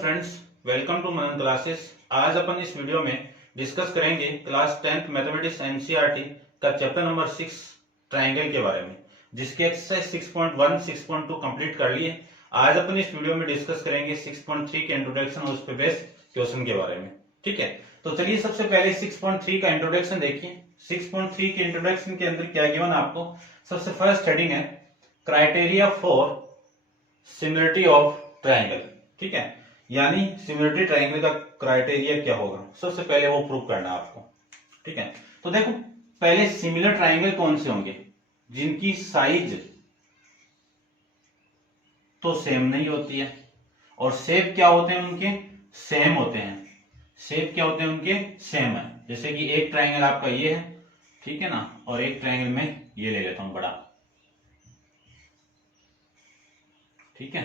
Friends, welcome to Manan classes. आज अपन इस वीडियो में डिस्कस करेंगे क्लास 10th मैथमेटिक्स एनसीईआरटी का चैप्टर नंबर 6 ट्राइंगल के बारे में, जिसके एक्सरसाइज 6.1 6.2 कंप्लीट कर लिए। आज अपन इस वीडियो में डिस्कस करेंगे 6.3 के इंट्रोडक्शन और उस पे बेस्ड क्वेश्चन के बारे में। ठीक है, तो चलिए सबसे पहले 6.3 का इंट्रोडक्शन देखिए। 6.3 के इंट्रोडक्शन के अंदर क्या गिवन आपको, सबसे फर्स्ट हेडिंग है criteria for similarity of triangle. ठीक है, यानी सिमिलरिटी ट्राइंगल का क्राइटेरिया क्या होगा, सबसे पहले वो प्रूव करना है आपको। ठीक है, तो देखो पहले सिमिलर ट्राइंगल कौन से होंगे, जिनकी साइज तो सेम नहीं होती है और शेप क्या होते हैं उनके, सेम होते हैं। शेप क्या होते हैं उनके, सेम है। जैसे कि एक ट्राइंगल आपका ये है, ठीक है ना, और एक ट्राइंगल में ये ले लेता हूं बड़ा। ठीक है,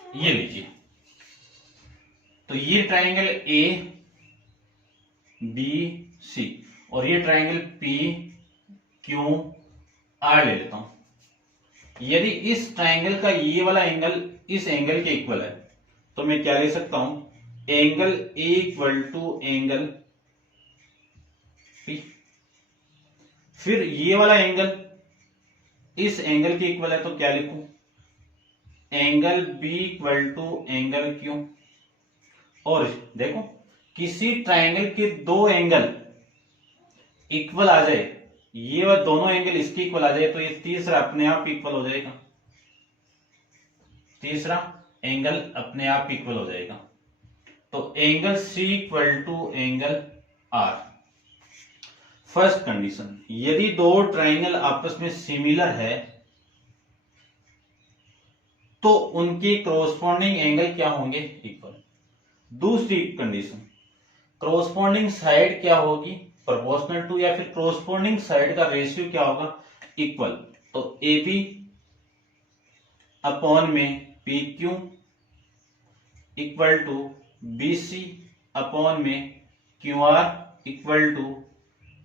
ये लीजिए, तो ये ट्राइंगल ए बी सी और ये ट्राइंगल पी क्यू आर ले लेता हूं। यदि इस ट्राइंगल का ये वाला एंगल इस एंगल के इक्वल है तो मैं क्या ले सकता हूं, angle A equal to angle P. फिर ये वाला एंगल इस एंगल के इक्वल है तो क्या लिखूं, angle B equal to angle Q. और देखो किसी ट्राइंगल के दो एंगल इक्वल आ जाए, ये और दोनों एंगल इसके इक्वल आ जाए तो ये तीसरा अपने आप इक्वल हो जाएगा, तीसरा एंगल अपने आप इक्वल हो जाएगा। तो angle C equal to angle R. First condition, यदि दो ट्राइंगल आपस में सिमिलर है तो उनके क्रॉसपोंडिंग एंगल क्या होंगे, इक्वल। दूसरी कंडीशन, क्रॉसपोंडिंग साइड क्या होगी, प्रोपोर्शनल टू, या फिर क्रॉसपोंडिंग साइड का रेशियो क्या होगा, इक्वल। तो ए बी अपॉन में P Q equal to B C upon में Q R equal to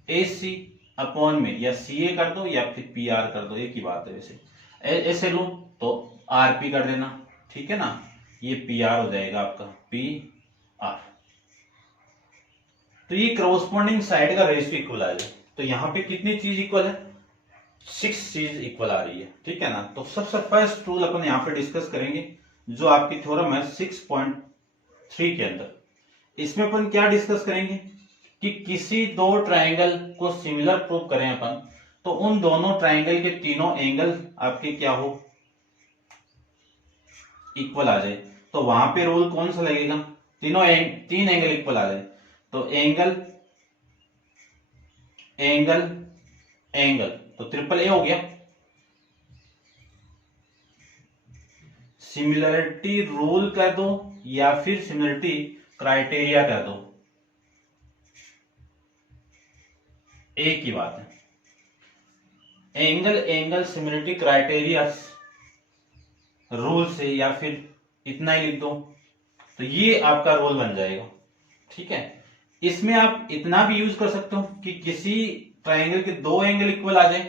A C upon में, या सी ए कर दो या फिर पी आर कर दो, एक ही बात है। वैसे ऐसे लो तो आर पी कर देना, ठीक है ना, ये पी आर हो जाएगा आपका, पी आर। तो ये क्रॉसपोंडिंग साइड का रेशियो इक्वल आ जाए तो यहां पे कितनी चीज इक्वल है, 6 चीज इक्वल आ रही है। ठीक है ना, तो सबसे फर्स्ट रूल अपन यहां पे डिस्कस करेंगे जो आपकी थ्योरम है 6.3 के अंदर। इसमें अपन क्या डिस्कस करेंगे कि किसी दो ट्राइंगल को सिमिलर प्रूव करें अपन, तो उन दोनों ट्राइंगल के तीनों एंगल आपके क्या हो, इक्वल आ जाए। तो वहां पे रूल कौन सा लगेगा, तीन एंगल इक्वल आ जाए तो एंगल एंगल एंगल, तो ट्रिपल ए हो गया। सिमिलरिटी रूल कह दो या फिर सिमिलरिटी क्राइटेरिया कह दो, एक ही बात है। Angle angle similarity criteria rule से या फिर इतना ही लिख दो तो ये आपका रोल बन जाएगा। ठीक है, इसमें आप इतना भी यूज कर सकते हो कि किसी ट्राइंगल के दो एंगल इक्वल आ जाए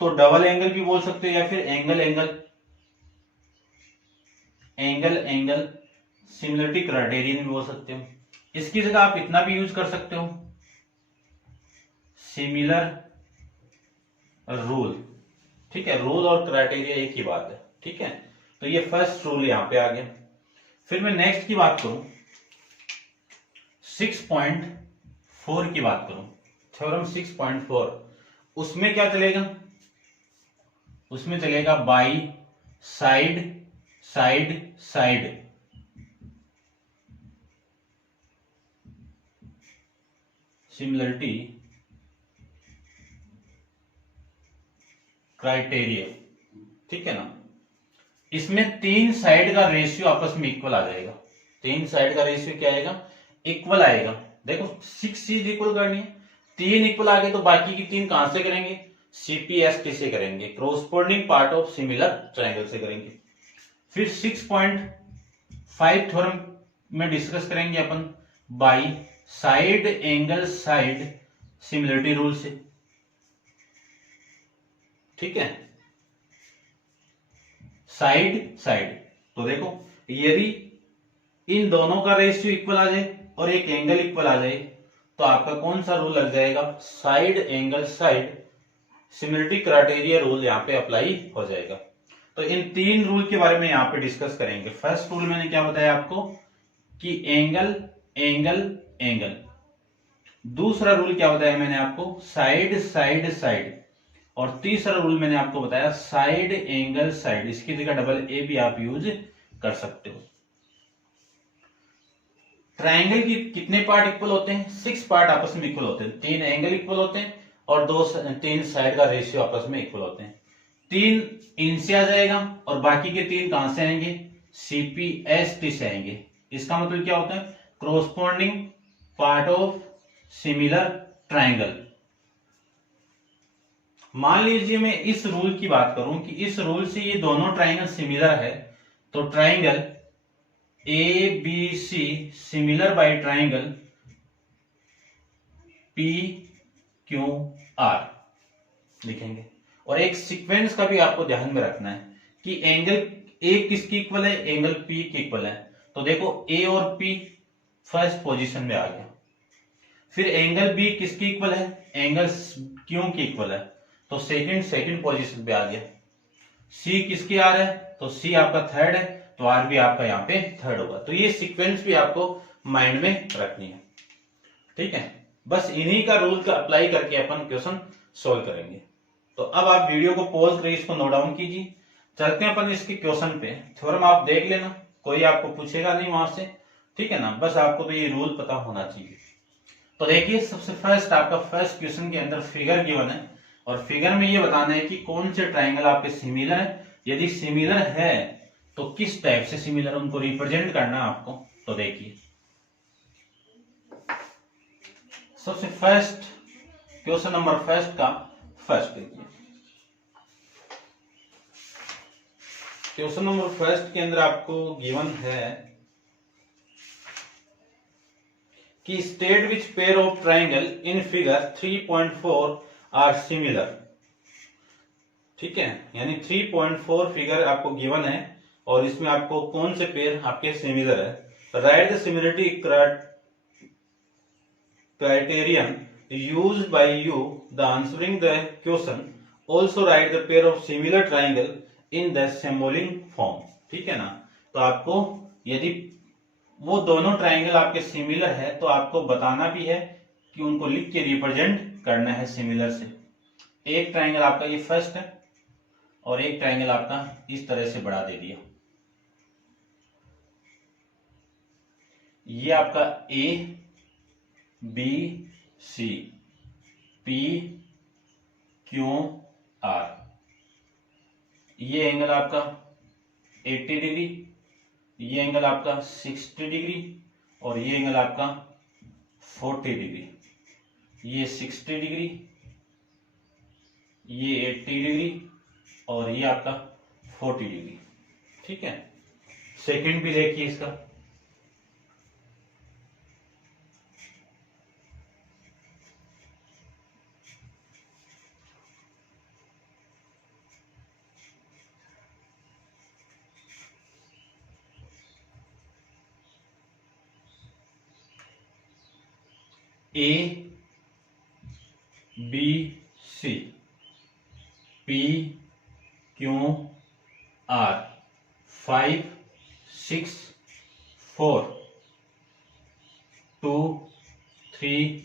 तो डबल एंगल भी बोल सकते हो, या फिर angle angle angle angle similarity criterion भी बोल सकते हो। इसकी जगह आप इतना भी यूज कर सकते हो, सिमिलर रूल। ठीक है, रूल और क्राइटेरिया एक ही बात है। ठीक है, तो ये फर्स्ट रूल यहां पे आ गया। फिर मैं नेक्स्ट की बात करूं, 6.4 की बात करूं, थ्योरम 6.4, उसमें क्या चलेगा, उसमें चलेगा by side side side similarity criteria. ठीक है ना, इसमें तीन साइड का रेशियो आपस में इक्वल आ जाएगा। तीन साइड का रेशियो क्या आएगा, इक्वल आएगा। देखो 6 चीज इक्वल करनी है, तीन इक्वल आ गए तो बाकी की तीन कहां से करेंगे, सीपीएसटी से करेंगे, corresponding part of similar triangle से करेंगे। फिर 6.5 थ्योरम में डिस्कस करेंगे अपन by side angle side similarity rule से। ठीक है, साइड साइड। तो देखो यदि इन दोनों का रेशियो इक्वल आ जाए और एक एंगल इक्वल आ जाए तो आपका कौन सा रूल लग जाएगा, side angle side similarity criteria rule यहाँ पे अप्लाई हो जाएगा। तो इन तीन रूल के बारे में यहाँ पे डिस्कस करेंगे। फर्स्ट रूल मैंने क्या बताया आपको कि एंगल एंगल एंगल। दूसरा रूल क्या बताया मैंने आपको, साइड साइड साइड। और तीसरा रूल मैंने आपको बताया साइड एंगल साइड। इसकी जगह डबल ए भी आप यूज कर सकते हो। ट्राइंगल की कितने पार्ट इक्वल होते हैं, 6 पार्ट आपस में इक्वल होते हैं। 3 एंगल इक्वल होते हैं और 3 साइड का रेशियो आपस में इक्वल होते हैं। 3 इनसे आ जाएगा और बाकी के 3 कहां से आएंगे, CPST से आएंगे। इसका मतलब क्या होता है, क्रोस्पोंडिंग पार्ट ऑफ सिमिलर ट्राइंगल। मान लीजिए मैं इस रूल की बात करूं कि इस रूल से ये दोनों ट्राइंगल सिमिलर है, तो triangle ABC similar by triangle PQR लिखेंगे। और एक सीक्वेंस का भी आपको ध्यान में रखना है कि एंगल A किसकी इक्वल है, एंगल P की इक्वल है। तो देखो A और P फर्स्ट पोजीशन में आ गया। फिर एंगल B किसकी इक्वल है, एंगल Q की इक्वल है, तो सेकंड पोजीशन पे आ गया। C किसकी आ रहा है, तो C आपका थर्ड है, तो R भी आपका यहाँ पे थर्ड होगा। तो ये सीक्वेंस भी आपको माइंड में रखनी है, ठीक है। बस इन्हीं का रूल का अप्लाई करके अपन क्वेश्चन सोल्व करेंगे। तो अब आप वीडियो को पॉज करिए, इसको नोट डाउन कीजिए। चलते हैं अपन इसके क्वेश्चन पे। थ्योरम आप देख लेना, कोई आपको पूछेगा नहीं वहां से, ठीक है ना। बस आपको तो ये रूल पता होना चाहिए। तो देखिए सबसे फर्स्ट आपका फर्स्ट क्वेश्चन के अंदर फिगर गिवन है और फिगर में ये बताना है कि कौन से ट्राइंगल आपके सिमिलर है। यदि सिमिलर है तो किस टाइप से सिमिलर, उनको रिप्रेजेंट करना है आपको। तो देखिए सबसे फर्स्ट क्वेश्चन नंबर फर्स्ट का फर्स्ट देखिए। क्वेश्चन नंबर फर्स्ट के अंदर आपको गिवन है कि state which pair of triangle in figure 3.4 are similar, ठीक है। यानी 3.4 फिगर आपको गिवन है और इसमें आपको कौन से पेयर आपके सिमिलर है। Right the similarity criterion used by you the answering the question, also write the pair of similar triangle in the symbolic form, ठीक है ना। तो आपको यदि वो दोनों ट्राइंगल आपके सिमिलर है तो आपको बताना भी है कि उनको लिख के रिप्रेजेंट करना है सिमिलर से। एक ट्राइंगल आपका ये फर्स्ट है और एक ट्राइंगल आपका इस तरह से बढ़ा दे दिया। ये आपका A B C P Q R, ये एंगल आपका 80 डिग्री, ये एंगल आपका 60 डिग्री और ये एंगल आपका 40 डिग्री। ये 60 डिग्री, ये 80 डिग्री और ये आपका 40 डिग्री, ठीक है। सेकंड भी देखिए इसका, A B C P Q R 5 6 4 2 3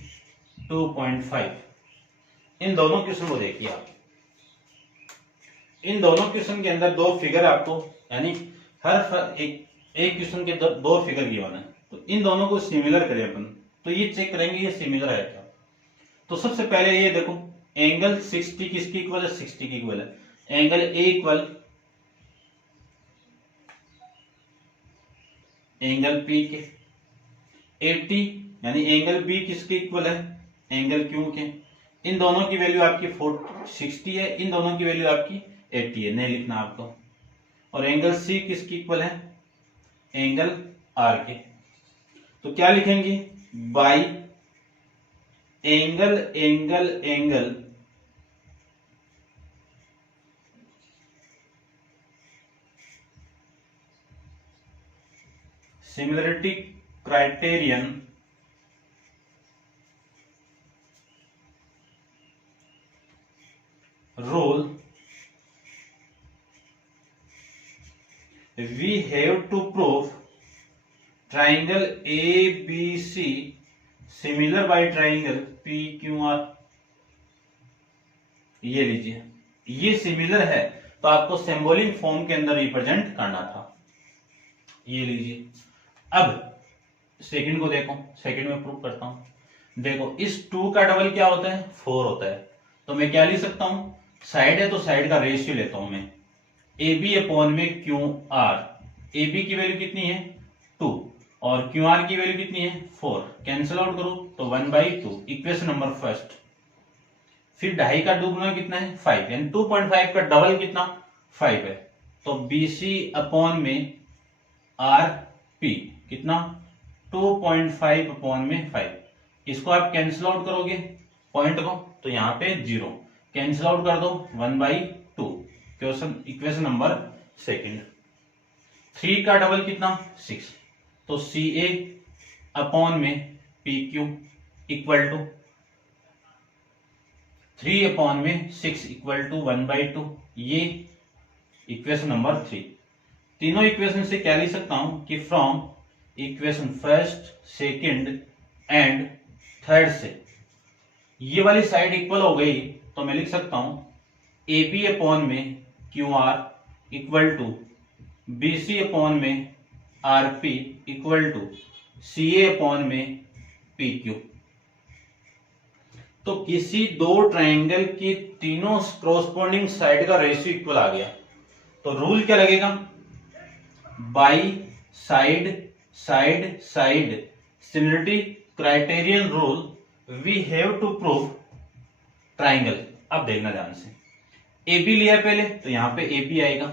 2.5। इन दोनों क्वेश्चन को देखिए आप। इन दोनों क्वेश्चन के अंदर दो फिगर आपको, यानी हर एक क्वेश्चन के दो फिगर गिवन है, तो इन दोनों को सिमिलर करें अपन। तो ये चेक करेंगे ये सिमिलर है क्या। तो सबसे पहले ये देखो एंगल 60 किसकी इक्वल है, 60 की इक्वल है। Angle A equal angle P के 80, यानी एंगल बी किसके इक्वल है, एंगल क्यू के। इन दोनों की वैल्यू आपकी 60 है, इन दोनों की वैल्यू आपकी 80 है, नहीं लिखना आपको। और एंगल सी किसकी इक्वल है, एंगल आर के। तो क्या लिखेंगे, by angle angle angle similarity criterion rule we have to prove triangle ABC similar by triangle PQR। ये लीजिए, ये सिमिलर है तो आपको सिंबॉलिक फॉर्म के अंदर रिप्रेजेंट करना था। ये लीजिए, अब सेकंड को देखो, सेकंड में प्रूव करता हूं। देखो इस 2 का डबल क्या होता है, 4 होता है। तो मैं क्या लिख सकता हूं, साइड है तो साइड का रेशियो लेता हूं मैं, ए बी अपॉन में क्यू आर। ए बी की वैल्यू कितनी है 2 और क्यू आर की वैल्यू कितनी है 4। कैंसिल आउट करो तो 1/2, इक्वेशन नंबर फर्स्ट। फिर 2.5 का दुगुना कितना है 5, यानी 2.5 का डबल कितना 5 है। तो बी सी अपॉन में आर पी कितना 2.5 अपॉन में 5। इसको आप कैंसिल आउट करोगे पॉइंट को तो यहाँ पे 0, कैंसिल आउट कर दो 1/2, इक्वेशन नंबर सेकंड। 3 का डबल कितना 6, तो सी ए अपॉन में P Q equal to 3 upon में 6 इक्वल टू 1/2, ये इक्वेशन नंबर 3। तीनों इक्वेशन से क्या लिख सकता हूं कि from equation first, second and third से ये वाली साइड इक्वल हो गई तो मैं लिख सकता हूं ए बी अपॉन में Q R equal to B C upon में R P equal to C A upon में पी क्यू। तो किसी दो ट्राइंगल की तीनों क्रॉसपोंडिंग साइड का रेशियो इक्वल आ गया तो रूल क्या लगेगा, by side side side similarity criterion rule we have to prove triangle. अब देखना ध्यान से, ए बी लिया पहले तो यहां पे ए बी आएगा,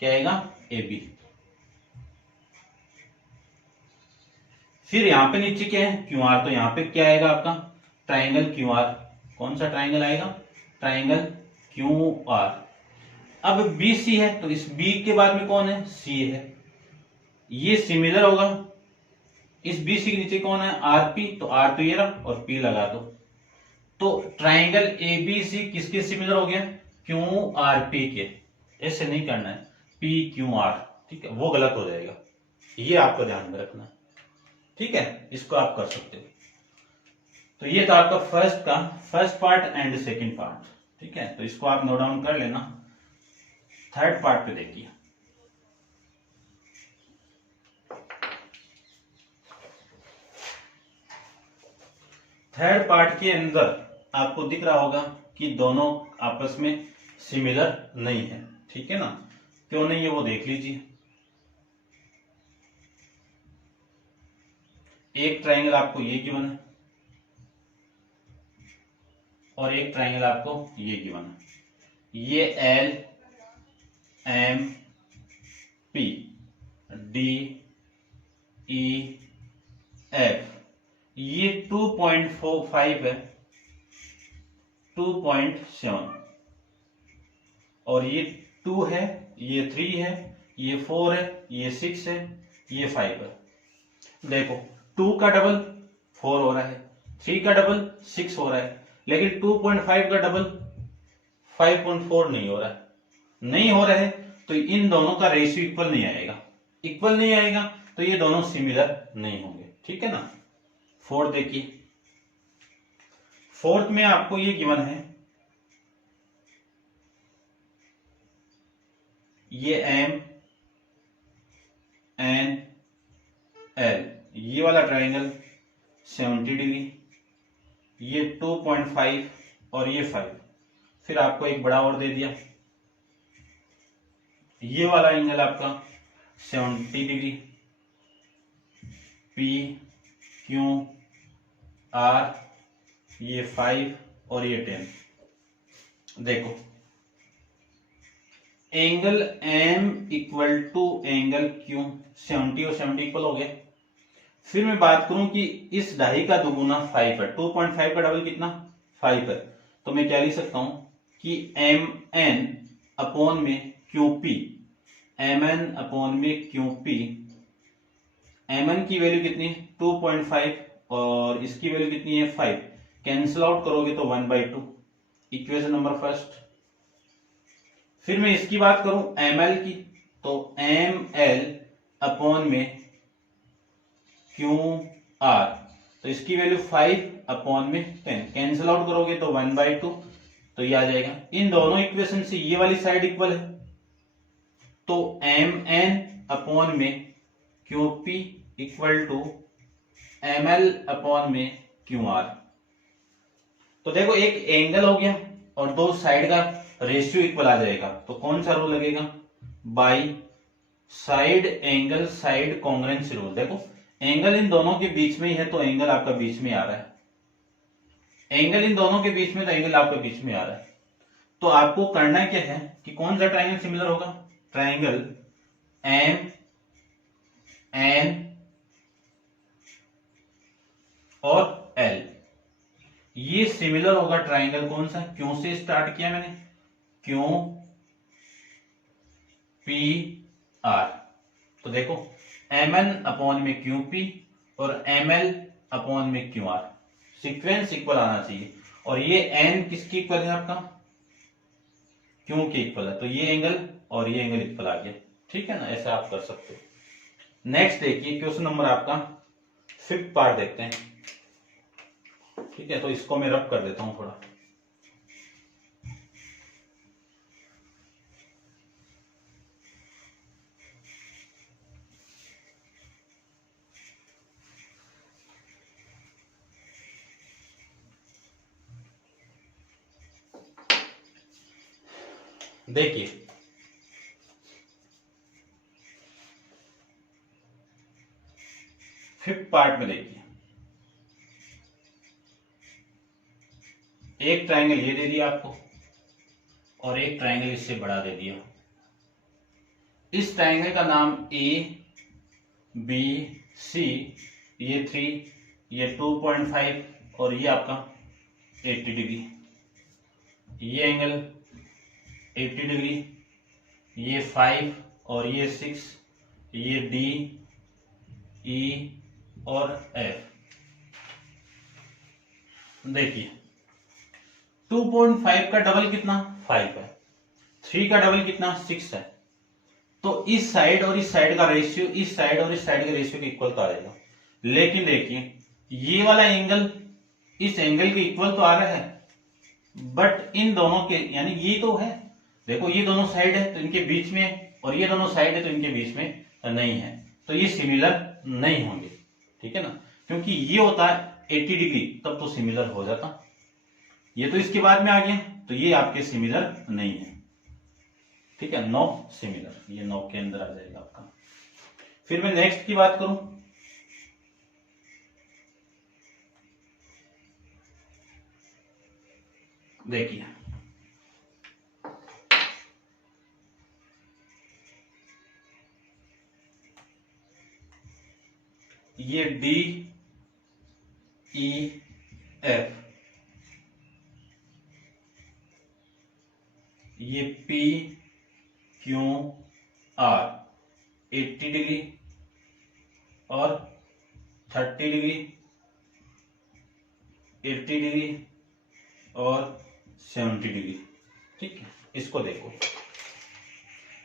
क्या आएगा ए बी। फिर यहां पे नीचे क्या है क्यू आर, तो यहां पे क्या आएगा आपका ट्राइंगल क्यू आर। कौन सा ट्राइंगल आएगा, ट्राइंगल क्यू आर। अब बी सी है तो इस बी के बाद में कौन है सी है, ये सिमिलर होगा। इस बी सी के नीचे कौन है आर पी, तो आर तो ये रहा और पी लगा दो। तो ट्राइंगल ए बी सी किसके सिमिलर हो गया, क्यू आर पी के। ऐसे नहीं करना है पी क्यू आर, ठीक है, वो गलत हो जाएगा, ये आपको ध्यान में रखना, ठीक है। इसको आप कर सकते हो। तो ये तो आपका first part and second part, ठीक है। तो इसको आप नोट डाउन कर लेना। थर्ड पार्ट पे देखिए, थर्ड पार्ट के अंदर आपको दिख रहा होगा कि दोनों आपस में सिमिलर नहीं है, ठीक है ना। क्यों नहीं है वो देख लीजिए। एक ट्राइंगल आपको ये गिवन है और एक ट्राइंगल आपको ये गिवन है। ये L M P D E F, ये 2.45 है, 2.7 और ये 2 है, ये 3 है, ये 4 है, ये 6 है, ये 5 है। देखो 2 का डबल 4 हो रहा है, 3 का डबल 6 हो रहा है, लेकिन 2.5 का डबल 5.4 नहीं हो रहा है। नहीं हो रहा है तो इन दोनों का रेशियो इक्वल नहीं आएगा, इक्वल नहीं आएगा तो ये दोनों सिमिलर नहीं होंगे, ठीक है ना। फोर्थ देखिए, फोर्थ में आपको ये गिवन है, ये एम एन एल, ये वाला ट्राइंगल 70 डिग्री, ये 2.5 और ये 5। फिर आपको एक बड़ा और दे दिया, ये वाला एंगल आपका 70 डिग्री, पी क्यू आर, ये 5 और ये 10। देखो angle M equal to angle Q, 70 और 70 इक्वल हो गए। फिर मैं बात करूं कि इस 2.5 का दुगुना 5 है, 2.5 का डबल कितना 5 है, तो मैं क्या लिख सकता हूं कि एम एन अपॉन में Q P, M N upon में क्यू पी, एम एन की वैल्यू कितनी है 2.5 और इसकी वैल्यू कितनी है 5, कैंसिल आउट करोगे तो 1/2, इक्वेशन नंबर फर्स्ट। फिर मैं इसकी बात करूं एम एल की, तो एम एल अपॉन में क्यू आर, तो इसकी वैल्यू 5 अपॉन में 10, कैंसिल आउट करोगे तो 1/2, तो ये आ जाएगा। इन दोनों इक्वेशन से ये वाली साइड इक्वल है, तो एम एन अपॉन में Q P equal to M L upon में क्यू आर। तो देखो एक एंगल हो गया और दो साइड का रेशियो इक्वल आ जाएगा, तो कौन सा रूल लगेगा, by side angle side congruence rule. देखो एंगल इन दोनों के बीच में ही है, तो एंगल आपका बीच में आ रहा है, एंगल इन दोनों के बीच में, तो एंगल आपके बीच में आ रहा है। तो आपको करना क्या है कि कौन सा ट्राइंगल सिमिलर होगा, ट्राइंगल एम एन और एल, ये सिमिलर होगा ट्राइंगल कौन सा, क्यों से स्टार्ट किया मैंने, क्यों पी आर। तो देखो एम एन अपॉन में क्यू पी और एम एल अपॉन में क्यू आर, सीक्वेंस इक्वल आना चाहिए। और ये एन किसकी इक्वल है, आपका क्यों के इक्वल है, तो ये एंगल और ये एंगल इक्वल आ गया, ठीक है ना, ऐसा आप कर सकते हो। नेक्स्ट देखिए क्वेश्चन नंबर आपका 5th पार्ट देखते हैं, ठीक है, तो इसको मैं रब कर देता हूं थोड़ा। देखिए 5th पार्ट में देखिए, एक ट्रायंगल ये दे दिया आपको और एक ट्रायंगल इससे बड़ा दे दिया। इस ट्रायंगल का नाम ए बी सी, ये 3, ये 2.5 और ये आपका 80 डिग्री, ये एंगल 80 डिग्री, ये 5 और ये 6, ये डी ई और एफ। देखिए 2.5 का डबल कितना 5 है, 3 का डबल कितना 6 है, तो इस साइड और इस साइड का रेशियो इस साइड और इस साइड के रेशियो के इक्वल तो आ जाएगा। लेकिन देखिए ये वाला एंगल इस एंगल के इक्वल तो आ रहा है, बट इन दोनों के यानी ये तो है, देखो ये दोनों साइड है तो इनके बीच में, और ये दोनों साइड है तो इनके बीच में नहीं है, तो ये सिमिलर नहीं होंगे, ठीक है ना, क्योंकि ये होता है 80 डिग्री तब तो सिमिलर हो जाता, ये तो इसके बाद में आ गया, तो ये आपके सिमिलर नहीं है, ठीक है, नो सिमिलर, ये नो के अंदर आ जाएगा आपका। फिर मैं नेक्स्ट की बात करूं, देखिए ये डी ई एफ, ये पी क्यू आर 80 डिग्री और 30 डिग्री, 80 डिग्री और 70 डिग्री, ठीक है। इसको देखो,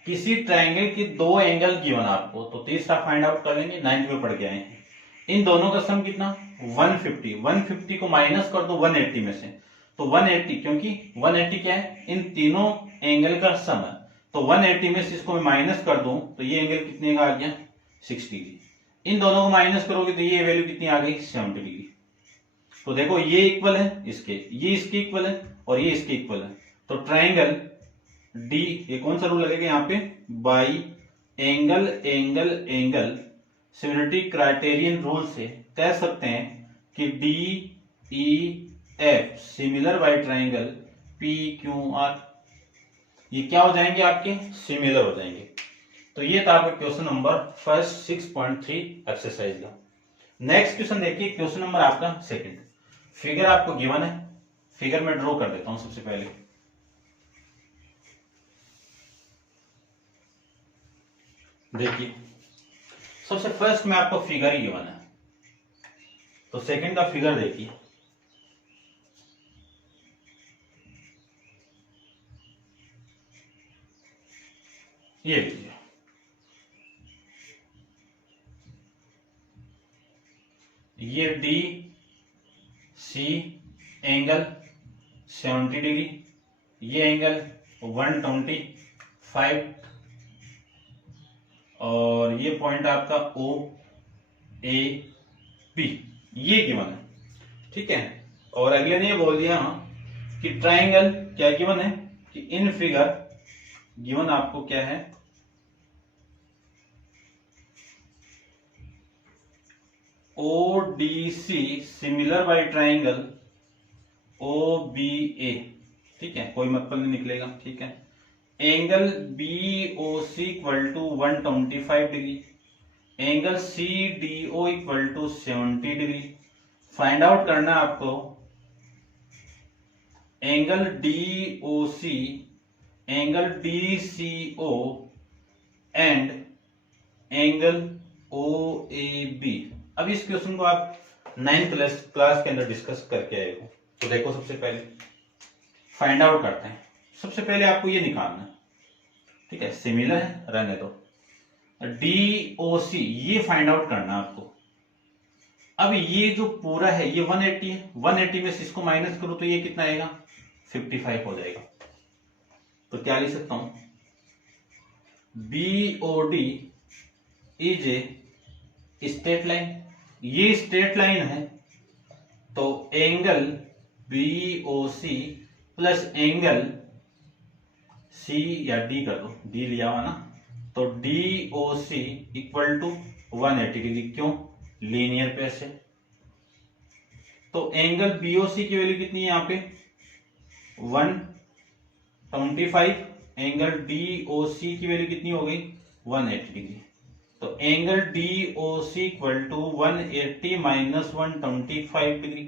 किसी ट्रायंगल की दो एंगल गिवन आपको, तो तीसरा फाइंड आउट कर लेंगे, 9th में पढ़ के आए हैं। इन दोनों का सम कितना 150, 150 को माइनस कर दो 180 में से, तो 180, क्योंकि 180 क्या है, इन तीनों एंगल का सम है, तो 180 में से इसको मैं माइनस कर दूं तो ये एंगल कितने का आ गया 60 डिग्री, इन दोनों को माइनस करोगे तो ये वैल्यू कितनी आ गई 70 डिग्री। तो देखो ये इक्वल है इसके, ये इसके इक्वल है और ये इसके इक्वल है, तो ट्राइंगल डी, ये कौन सा रूल लगेगा यहाँ पे, by angle angle angle similarity criterion rule से कह सकते हैं कि D E F similar by triangle P Q R, ये क्या हो जाएंगे आपके सिमिलर हो जाएंगे। तो ये था आपका क्वेश्चन नंबर फर्स्ट 6.3 एक्सरसाइज का। नेक्स्ट क्वेश्चन देखिए, क्वेश्चन नंबर आपका सेकंड, फिगर आपको गिवन है, फिगर में ड्रॉ कर देता हूं सबसे पहले। देखिए सबसे फर्स्ट में आपको फिगर ही गिवन है, तो सेकंड का फिगर देखिए, ये लीजिए, ये डी सी एंगल 70 डिग्री, ये एंगल 125 और ये पॉइंट आपका ओ ए बी, ये गिवन है, ठीक है। और अगले ने ये बोल दिया कि ट्राइंगल क्या गिवन है कि इन फिगर गिवन आपको क्या है, O D C similar by triangle O B A, ठीक है, कोई मतलब नहीं निकलेगा, ठीक है। Angle B O C equal to 125 degree, angle C D O equal to 70 degree. Find out करना आपको angle D O C, angle D C O and angle O A B. अब इस क्वेश्चन को आप 9th क्लास के अंदर discuss करके आए हो, तो देखो सबसे पहले फाइंड आउट करते हैं। सबसे पहले आपको ये निकालना है, ठीक है, सिमिलर है रहने दो, डी ओ सी ये फाइंड आउट करना आपको। अब ये जो पूरा है ये 180 है, 180 में से इसको माइनस करो तो ये कितना आएगा, 55 हो जाएगा। तो क्या लिख सकता हूं, B O D is a straight line, ये स्ट्रेट लाइन है, तो angle B O C plus angle C या डी कर दो, डी लिया हुआ ना, तो D O C equal to 180 degree, क्यों, लीनियर पे से। तो एंगल बी ओ सी की वैल्यू कितनी है यहाँ पे 125, एंगल डी ओ सी की वैल्यू कितनी हो गई 180 डिग्री। तो angle D O C equal to 180 minus 125 degree,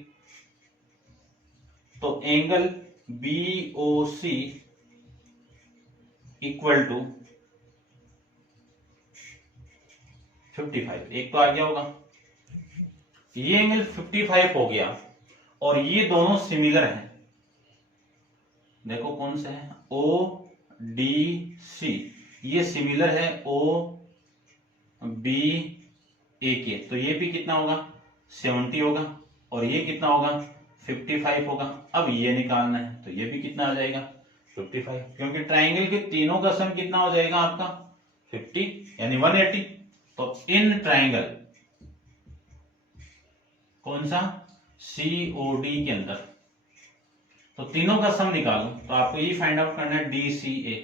तो angle B O C equal to 55, एक तो आ गया होगा, ये एंगल 55 हो गया और ये दोनों सिमिलर हैं, देखो कौन से हैं, ओ डी सी, ये सिमिलर है ओ बी ए के, तो ये भी कितना होगा 70 होगा और ये कितना होगा 55 होगा। अब ये निकालना है तो ये भी कितना आ जाएगा 55, क्योंकि ट्राइंगल के तीनों का सम कितना हो जाएगा आपका 50 यानी 180। तो इन ट्राइंगल कौन सा COD के अंदर, तो तीनों का सम निकालो, तो आपको ये फाइंड आउट करना है DCA,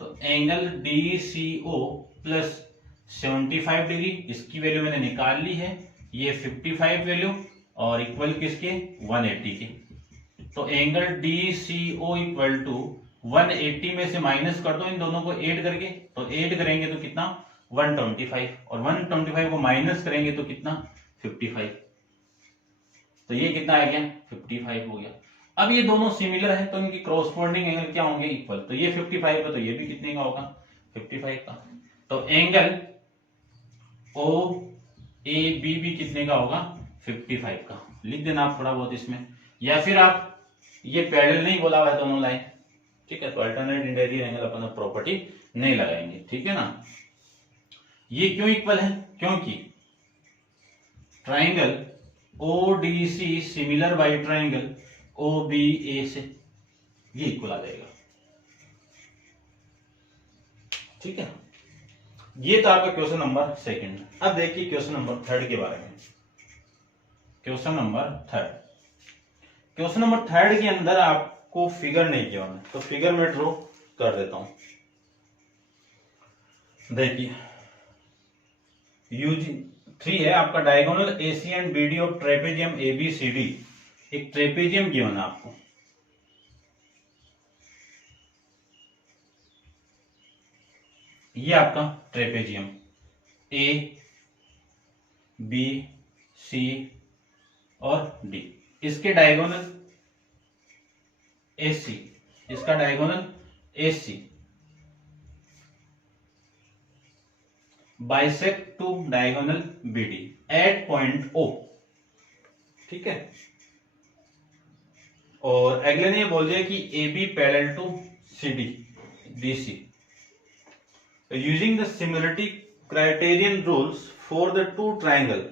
तो एंगल DCO प्लस 75 डिग्री, इसकी वैल्यू मैंने निकाल ली है, ये 55 वैल्यू और इक्वल किसके 180 के। तो एंगल DCO इक्वल टू 180 में से माइनस कर दो इन दोनों को ऐड करके, तो ऐड करेंगे तो कितना 125 और 125 को माइनस करेंगे तो कितना 55, तो ये कितना आ गया 55 हो गया। अब ये दोनों सिमिलर है तो इनकी क्रॉसपोंडिंग एंगल क्या होंगे इक्वल, तो ये 55 का तो ये भी कितने का होगा 55 का। तो एंगल ओ ए बी भी कितने का होगा 55 का, लिख देना आप थोड़ा बहुत इसमें, या फिर आप ये पैरेलल नहीं बोला हुआ है दोनों लाइन, ठीक है, तो अल्टरनेट इंटीरियर एंगल अपन प्रॉपर्टी नहीं लगाएंगे, ठीक है ना। ये क्यों इक्वल है, क्योंकि triangle ODC similar by triangle OBA से, ये इक्वल आ जाएगा, ठीक है। ये तो आपका क्वेश्चन नंबर सेकंड। अब देखिए क्वेश्चन नंबर थर्ड के बारे में। क्वेश्चन नंबर थर्ड के अंदर आपको फिगर नहीं किया है, तो फिगर में ड्रॉ कर देता हूं। देखिए UG3 है आपका, diagonal AC and BD of trapezium ABCD, एक ट्रेपेजियम गिवन है आपको, ये आपका ट्रेपेजियम A B C और D, इसके डायगोनल AC, इसका diagonal AC, bisect to diagonal BD at point O. ठीक है, और अगले ने ये बोल दिया कि A B parallel to C D D C using the similarity criterion rules for the two triangle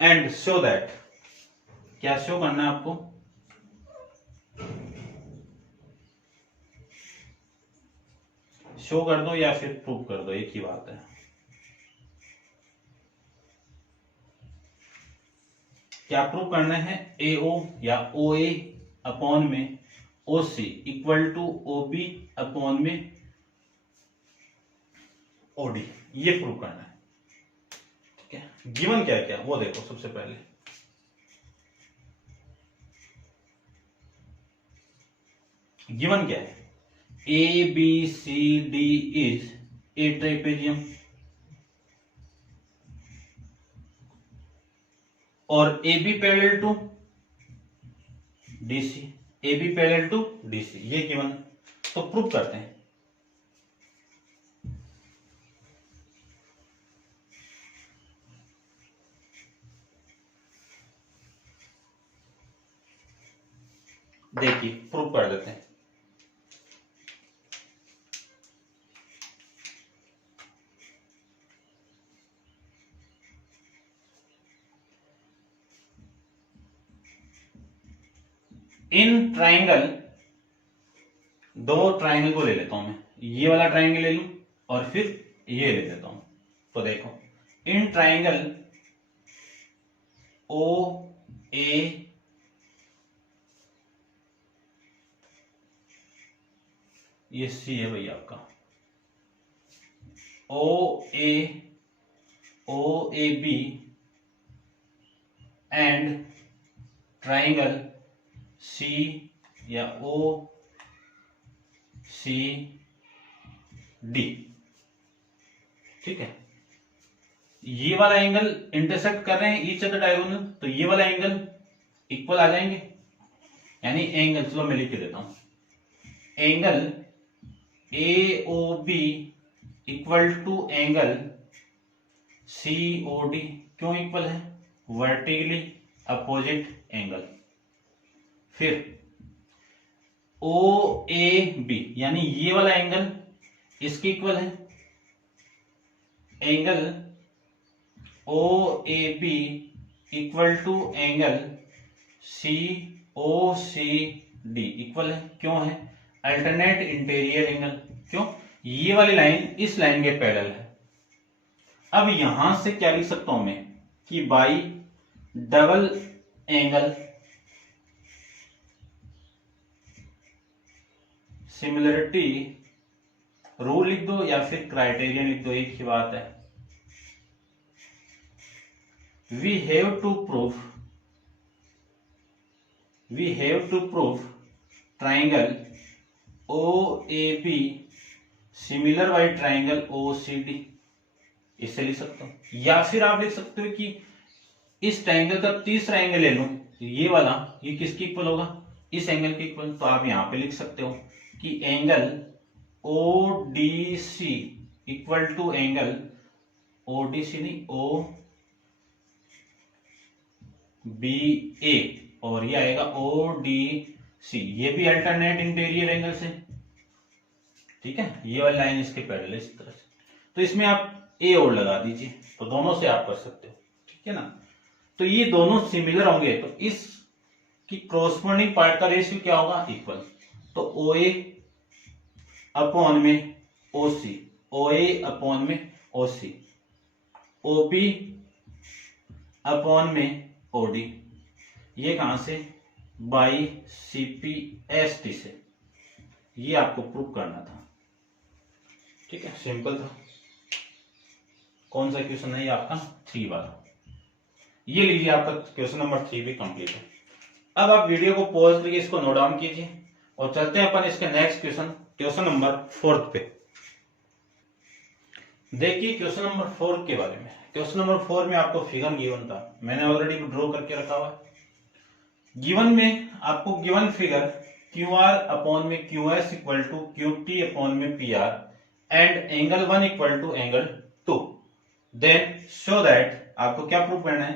and show that. क्या शो करना है आपको? शो कर दो या फिर प्रूव कर दो, एक ही बात है। क्या प्रूव करना है? ए ओ या ओ ए अपॉन में O C equal to O B upon में ओ डी, ये प्रूव करना है। ठीक है, गिवन क्या क्या वो देखो। सबसे पहले गिवन क्या है? A B C D is a trapezium और A B parallel to DC, A B parallel to DC, ये गिवन। तो प्रूव करते हैं। देखिए प्रूव कर देते हैं। इन ट्राइंगल, दो ट्राइंगल को ले लेता हूं मैं, ये वाला ट्राइंगल ले लूं और फिर ये ले लेता हूं। तो देखो इन ट्राइंगल ओ ए ये सी है भैया आपका, O A B and triangle C या ओ सी डी। ठीक है, ये वाला एंगल इंटरसेक्ट कर रहे हैं ईच अदर डायगोनल, तो ये वाला एंगल इक्वल आ जाएंगे। यानी एंगल, चलो मैं लिख के देता हूं, angle A O B equal to angle C O D. क्यों इक्वल है? Vertically opposite angle. फिर ओ ए बी यानी ये वाला एंगल इसके इक्वल है, angle O A B equal to angle C O C D equal है। क्यों है? Alternate interior angle. क्यों? ये वाली लाइन इस लाइन के पैरेलल है। अब यहां से क्या लिख सकता हूं मैं कि by double angle similarity rule लिख दो या फिर क्राइटेरियन लिख दो, एक ही बात है। We have to prove triangle O A B similar by triangle O C D, इससे लिख सकता हूं। या फिर आप लिख सकते हो कि इस ट्राइंगल का तीसरा एंगल ले लूं, ये वाला, ये किसके इक्वल होगा? इस एंगल के इक्वल। तो आप यहां पे लिख सकते हो कि angle O D C equal to angle O D C नहीं ओ बी ए, और ये आएगा ओ डी सी, ये भी अल्टरनेट इंटीरियर एंगल से। ठीक है, ये वाली लाइन इसके पैरेलल इस तरह से। तो इसमें आप ए और लगा दीजिए, तो दोनों से आप कर सकते हो। ठीक है ना, तो ये दोनों सिमिलर होंगे तो इस की क्रॉसपोंडिंग पार्ट का रेशियो क्या होगा? इक्वल। तो ओ ए अपॉन में O C, O A upon में ओ सी, ओ बी अपॉन में ओ डी, ये कहां से? By C P S T से। ये आपको प्रूव करना था। ठीक है, सिंपल था। कौन सा क्वेश्चन है ये आपका? 3 वाला। ये लीजिए, आपका क्वेश्चन नंबर 3 भी कंप्लीट है। अब आप वीडियो को पॉज करके इसको नोट डाउन कीजिए और चलते हैं अपन इसके नेक्स्ट क्वेश्चन नंबर 4 पे। देखिए क्वेश्चन नंबर 4 के बारे में। क्वेश्चन नंबर 4 में आपको फिगर गिवन था, मैंने ऑलरेडी ड्रॉ करके रखा हुआ है। गिवन में आपको given figure Q R upon में Q S equal to Q T upon में P R and angle 1 equal to angle 2 then show that, आपको क्या प्रूव करना है,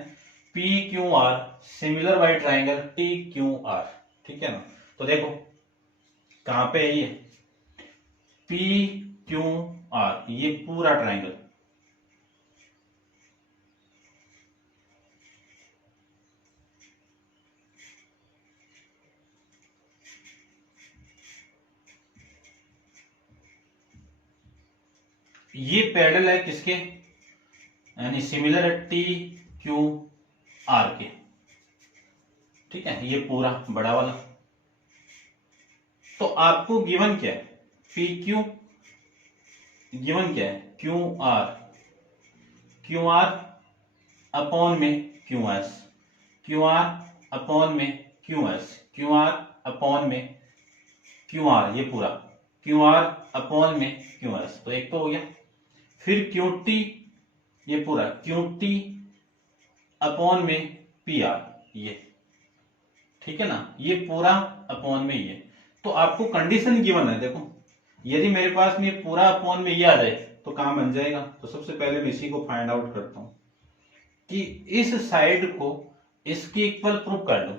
P Q R similar by triangle T Q R. ठीक है ना। तो देखो कहां पे है ये पी क्यू आर, ये पूरा ट्राइंगल, ये पैरेलल है किसके, यानी सिमिलर है टी क्यू आर के। ठीक है, ये पूरा बड़ा वाला। तो आपको गिवन क्या है, पी क्यू, गिवन क्या है Q R, Q R upon में Q S, Q R upon में Q S, Q R upon में क्यू आर, ये पूरा क्यू आर अपॉन में क्यू एस, तो एक तो हो गया। फिर क्यू टी, ये पूरा क्यू टी अपॉन में पी आर, ये ठीक है ना, ये पूरा अपॉन में ये। तो आपको कंडीशन गिवन है, देखो यदि मेरे पास में पूरा अपॉन में ये आ जाए तो काम बन जाएगा। तो सबसे पहले मैं इसी को फाइंड आउट करता हूं कि इस साइड को इसकी इक्वल प्रूव कर दो,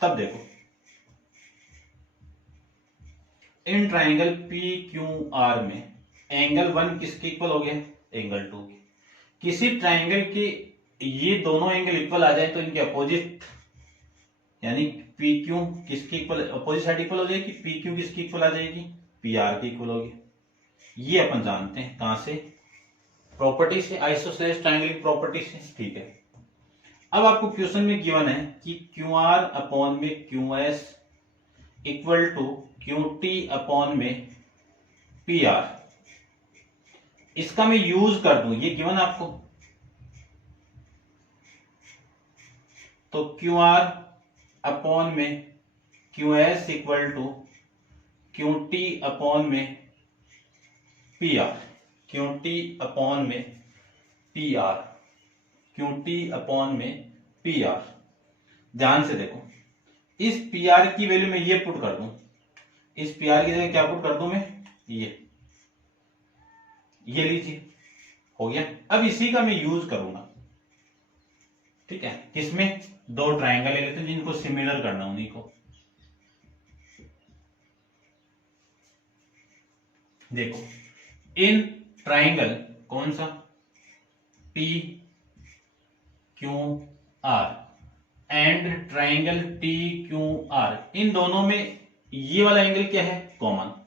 तब देखो in triangle P Q are में एंगल 1 किसके इक्वल हो गया, एंगल 2 के। किसी ट्राइंगल के ये दोनों एंगल इक्वल आ जाए तो इनके अपोजिट, यानी पी क्यू किसकी इक्वल, अपोजिट साइड इक्वल हो जाएगी, पी क्यू किसकी इक्वल आ जाएगी, पी आर की इक्वल होगी। ये अपन जानते हैं कहां से, प्रॉपर्टी से, आइसोसेलेस ट्राइंगल की प्रॉपर्टी से। ठीक है, अब आपको क्वेश्चन में गिवन है कि क्यू आर अपॉन में Q S equal to Q T upon में पी आर, इसका मैं यूज कर दूं, ये गिवन आपको। तो क्यू आर अपॉन में Q S equal to Q T upon में P R, Q T upon में P R, Q T upon में पी आर। ध्यान से देखो, इस पी आर की वैल्यू में ये पुट कर दूं, इस पी आर की जगह क्या पुट कर दूं मैं, ये लीजिए, हो गया। अब इसी का मैं यूज करूंगा, ठीक है, किसमें, दो ट्राइंगल ले लेते हैं जिनको सिमिलर करना, उन्हीं को। देखो इन ट्राइंगल कौन सा, P Q R and triangle T Q R, इन दोनों में ये वाला एंगल क्या है, कॉमन।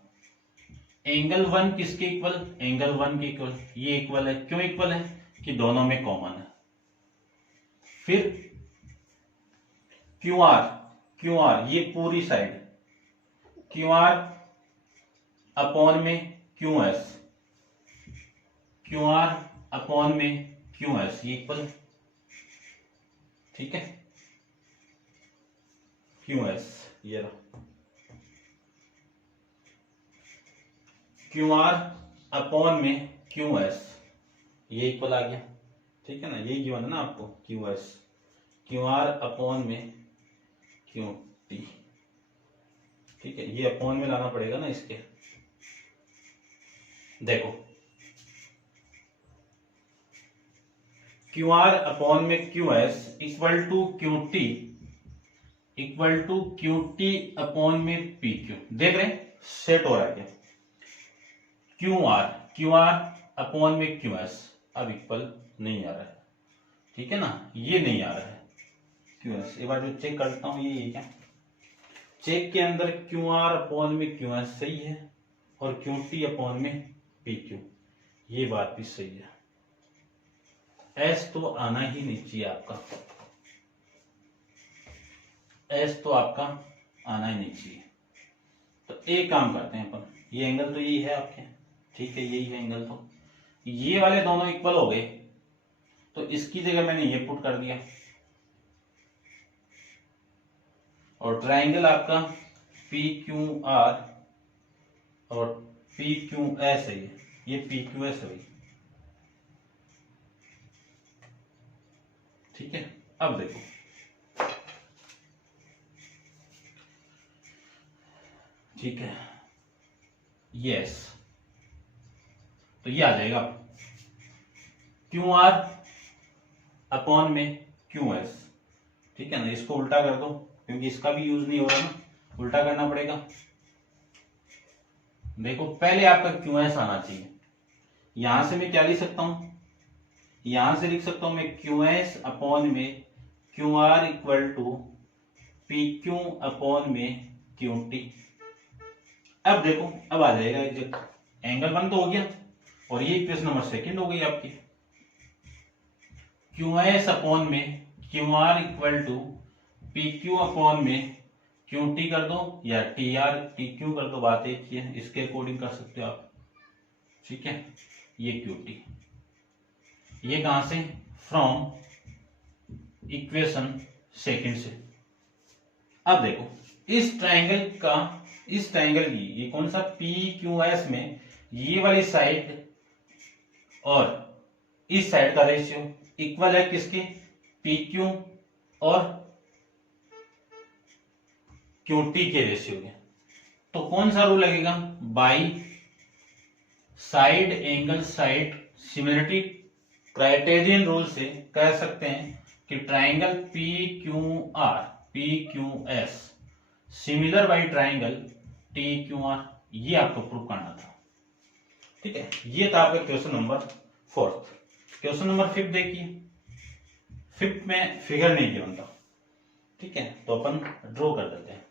एंगल 1 किसके इक्वल, एंगल 1 के इक्वल, ये इक्वल है, क्यों इक्वल है कि दोनों में कॉमन है। फिर क्यू आर, क्यू आर ये पूरी साइड, क्यू आर अपॉन में Q S, Q R upon में क्यू एस, ये इक्वल, ठीक है, क्यू एस ये रहा, क्यू आर अपॉन में क्यू एस, ये इक्वल आ गया। ठीक है ना, यही गिवन है ना आपको, Q S, Q R upon में क्यू टी। ठीक है, ये अपॉन में लाना पड़ेगा ना इसके। देखो क्यू आर अपॉन में Q S equal to Q T, equal to Q T upon में पी क्यू। देख रहे हैं सेट हो रहा है क्या, क्यू आर अपॉन में क्यू एस, अब इक्वल नहीं आ रहा है, ठीक है ना, ये नहीं आ रहा है क्यू एस। एक बार जो चेक करता हूं, ये क्या चेक के अंदर क्यू आर अपॉन में क्यू एस सही है और क्यू टी अपॉन में पी क्यू, ये बात भी सही है। एस तो आना ही नहीं चाहिए आपका, एस तो आपका आना ही नहीं चाहिए। तो एक काम करते हैं अपन, ये एंगल तो यही है आपके, ठीक है, यही है एंगल, तो ये वाले दोनों इक्वल हो गए, तो इसकी जगह मैंने ये पुट कर दिया, और ट्राइंगल आपका पी क्यू आर और पी क्यू एस है, ये पी क्यू एस है, ठीक है। अब देखो ठीक है, यस, तो ये आ जाएगा क्यू आर अपॉन में क्यू एस, ठीक है ना। इसको उल्टा कर दो क्योंकि इसका भी यूज नहीं हो रहा ना, उल्टा करना पड़ेगा। देखो पहले आपका क्यू एस आना चाहिए। यहां से मैं क्या लिख सकता हूं, यहां से लिख सकता हूं मैं क्यू एस अपॉन में Q R equal to P Q upon में क्यू टी। अब देखो अब आ जाएगा एग्जैक्ट, एंगल 1 तो हो गया और ये इक्वेशन नंबर 2 हो गई आपकी। क्यू एस अपॉन में Q R equal to P Q upon में क्यू टी कर दो या टी आर टी क्यू कर दो, बात एक ही है, इसके अकॉर्डिंग कर सकते हो आप, ठीक है। ये क्यू टी, ये कहां से, फ्रॉम इक्वेशन 2 से। अब देखो इस ट्राइंगल की ये कौन सा पी क्यू एस में ये वाली साइड और इस साइड का रेशियो इक्वल है किसके, पी क्यू और क्यू टी के रेशियो के। तो कौन सा रूल लगेगा, by side angle side similarity criterion rule से कह सकते हैं कि triangle P Q S similar by triangle T Q R, ये आपको प्रूव करना था, ठीक है। ये था आपका क्वेश्चन नंबर 4। क्वेश्चन नंबर 5 देखिए, 5 में फिगर नहीं गिवन था, ठीक है, तो अपन ड्रॉ कर देते हैं।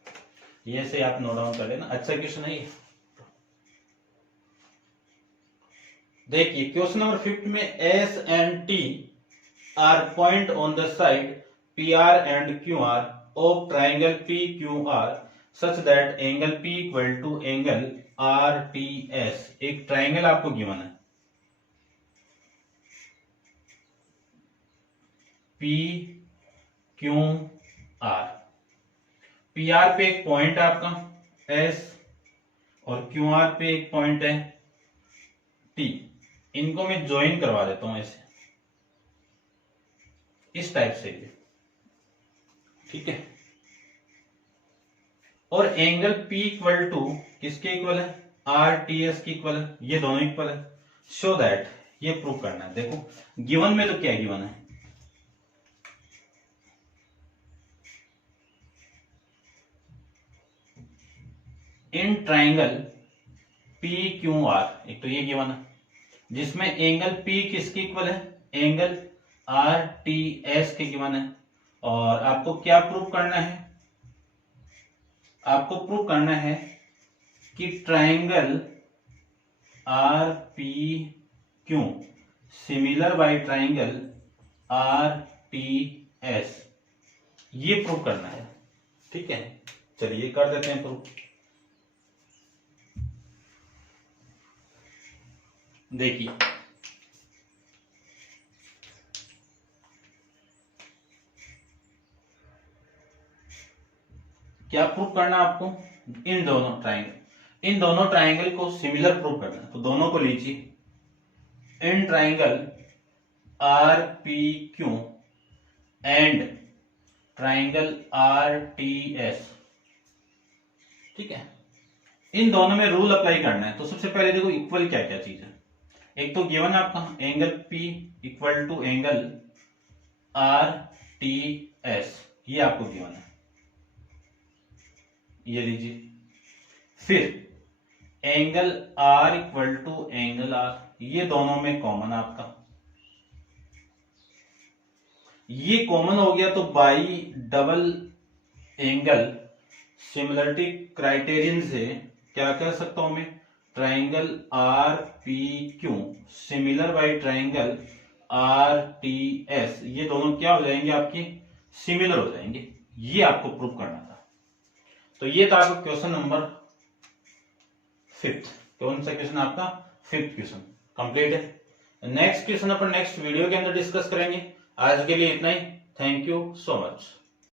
ये से आप नोट डाउन कर लेना, अच्छा क्वेश्चन है ये। देखिए क्वेश्चन नंबर 5 में S and T are point on the side P R and Q R of triangle P Q R such that angle P equal to angle R T S. एक triangle आपको given है, P Q R, P R पे एक point है आपका S और Q R पे एक पॉइंट है टी। इनको मैं ज्वाइन करवा देता हूं ऐसे, इस टाइप से, ठीक है। और एंगल P इक्वल टू किसके इक्वल है, आर टी एस के इक्वल है, ये दोनों इक्वल है। सो दैट ये प्रूव करना है। देखो गिवन में तो क्या गिवन है, in triangle P Q are, एक तो ये गिवन है जिसमें एंगल P किसके इक्वल है, एंगल आर टी एस के गिवन है। और आपको क्या प्रूव करना है, आपको प्रूव करना है कि triangle R P Q similar by triangle are T S, ये प्रूव करना है, ठीक है। चलिए कर देते हैं प्रूव। देखिए क्या प्रूव करना है आपको, इन दोनों ट्राइंगल को सिमिलर प्रूव करना है। तो दोनों को लीजिए, in triangle R P Q and triangle are T S, ठीक है। इन दोनों में रूल अप्लाई करना है। तो सबसे पहले देखो इक्वल क्या क्या चीज है। एक तो गिवन आपका angle P equal to angle R T S, ये आपको गिवन है, ये लीजिए। फिर angle R equal to angle R, ये दोनों में कॉमन आपका, ये कॉमन हो गया। तो by double angle similarity criterion से क्या कह सकता हूं मैं, triangle R P Q similar by triangle are T S, ये दोनों क्या हो जाएंगे आपके, सिमिलर हो जाएंगे। ये आपको प्रूव करना था। तो ये था आपका क्वेश्चन नंबर 5। कौन सा क्वेश्चन आपका, 5th क्वेश्चन कंप्लीट है। नेक्स्ट क्वेश्चन अपन नेक्स्ट वीडियो के अंदर डिस्कस करेंगे। आज के लिए इतना ही। Thank you so much.